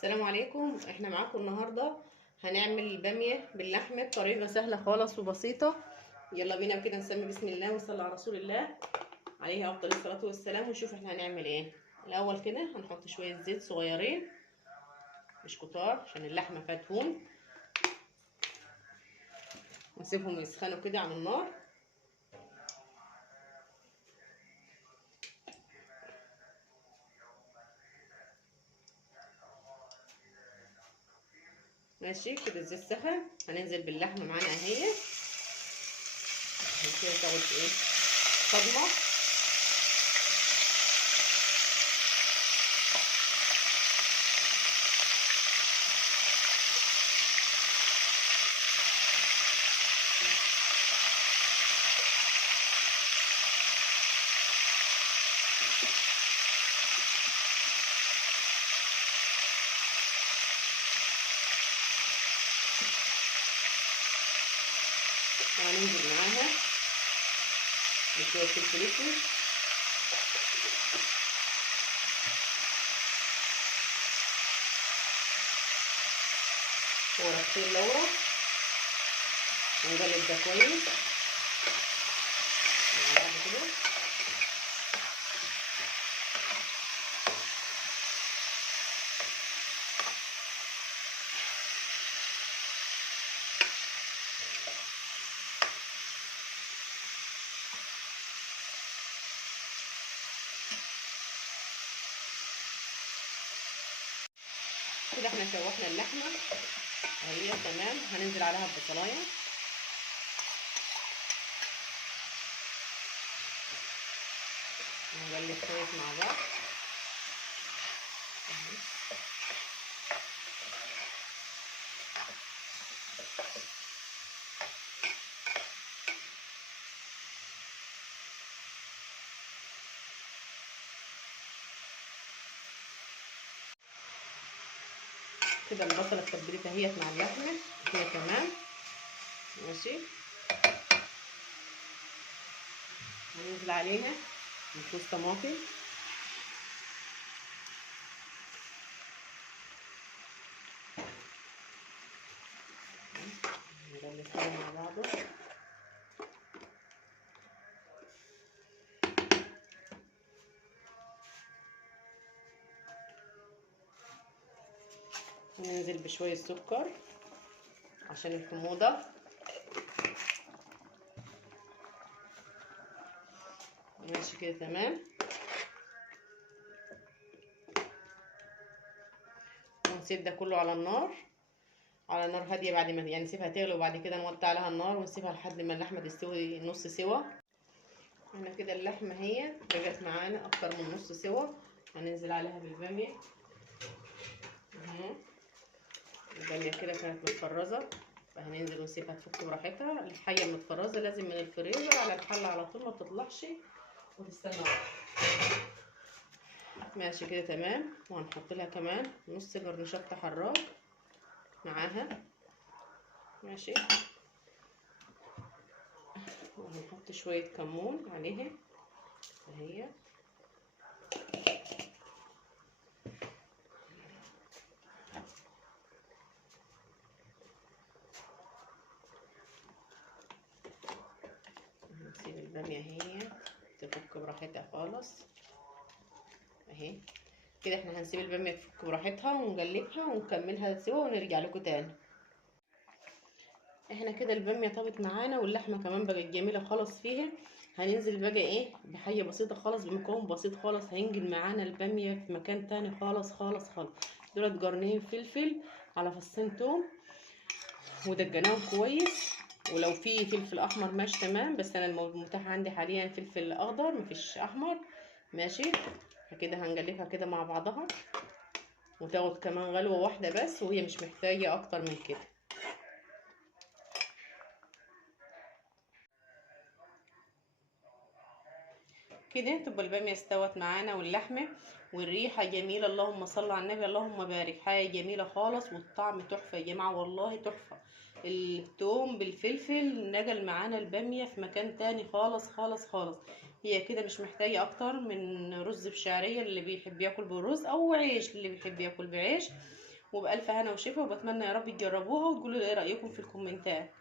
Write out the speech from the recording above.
السلام عليكم. احنا معاكم النهارده هنعمل باميه باللحمه بطريقه سهله خالص وبسيطه. يلا بينا كده نسمي بسم الله ونصلي على رسول الله عليه افضل الصلاه والسلام ونشوف احنا هنعمل ايه. الاول كده هنحط شويه زيت صغيرين مش كتار عشان اللحمه فيها دهون، ونسيبهم يسخنوا كده على النار. ماشي كده الزيت سخن، هننزل باللحمه معانا اهي كده تاخد ايه صدمه. وهننزل معاها بشويه فلفل اسود ورشين لورا، ونقلب ده كويس مع بعض كده. كده احنا شوحنا اللحمه اهي تمام، هننزل عليها البصلايه ونقلب كويس مع بعض. كده البصله اتبلت اهيت مع اللحمه كده تمام ماشي. هننزل عليها نص طماطم نقلب كده مع بعضه. وننزل بشويه سكر عشان الحموضه. ماشي كده تمام، ونسيب ده كله على النار، على نار هاديه بعد ما يعني نسيبها تغلي، وبعد كده نوطي عليها النار ونسيبها لحد ما اللحمه تستوي نص سوا. احنا كده اللحمه هي بقت معانا اكتر من نص سوا. هننزل عليها بالباميه اهي. الباميه كده كانت متفرزه، فهننزل ونسيبها تفك براحتها. الحيه المتفرزه لازم من الفريزر على الحله على طول، ما تطلعش وتستنى ماشي كده تمام. وهنحط لها كمان نص جرنشات حراق معاها ماشي، وهنحط شويه كمون عليها اهي. نسيب الباميه اهي تفك براحتها خالص اهي. كده احنا هنسيب الباميه تفك براحتها ونقلبها ونكملها سوا ونرجع لكم تاني. احنا كده الباميه طابت معانا واللحمه كمان بقت جميله خالص فيها. هننزل بقى ايه بحاجه بسيطه خالص، بمكون بسيط خالص هينجل معانا الباميه في مكان تاني خالص خالص خالص. دولت جرنين فلفل على فصين توم ودجناهم كويس، ولو في فلفل احمر ماشي تمام، بس انا المتاح عندي حاليا فلفل اخضر مفيش احمر ماشي. فكده هنقلبها كده مع بعضها وتاخد كمان غلوه واحده بس، وهي مش محتاجه اكتر من كده. كده تبقى الباميه استوت معانا واللحمه والريحه جميله، اللهم صل على النبي اللهم بارك. حاجه جميله خالص والطعم تحفه يا جماعه والله تحفه. الثوم بالفلفل نقل معانا الباميه في مكان تاني خالص خالص خالص. هي كده مش محتاجه اكتر من رز بشعريه اللي بيحب ياكل بالرز، او عيش اللي بيحب ياكل بعيش. وبألف هنا وشفا، وبتمنى يا رب تجربوها وتقولوا لي ايه رأيكم في الكومنتات.